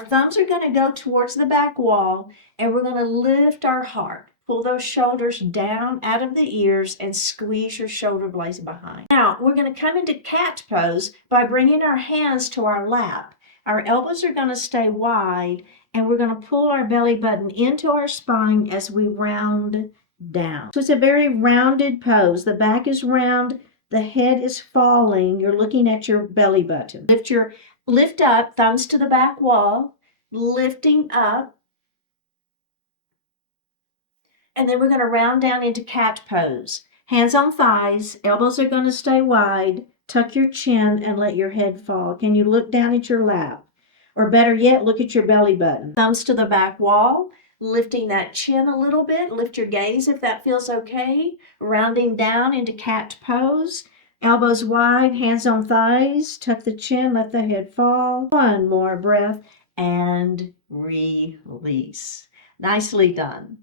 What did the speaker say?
Our thumbs are going to go towards the back wall, and we're going to lift our heart. Pull those shoulders down out of the ears and squeeze your shoulder blades behind. Now, we're going to come into cat pose by bringing our hands to our lap. Our elbows are going to stay wide, and we're going to pull our belly button into our spine as we round down. So it's a very rounded pose. The back is round, the head is falling. You're looking at your belly button. Lift up, thumbs to the back wall, lifting up. And then we're going to round down into cat pose. Hands on thighs, elbows are going to stay wide. Tuck your chin and let your head fall. Can you look down at your lap? Or better yet, look at your belly button. Thumbs to the back wall, lifting that chin a little bit. Lift your gaze if that feels okay. Rounding down into cat pose. Elbows wide, hands on thighs. Tuck the chin, let the head fall. One more breath and release. Nicely done.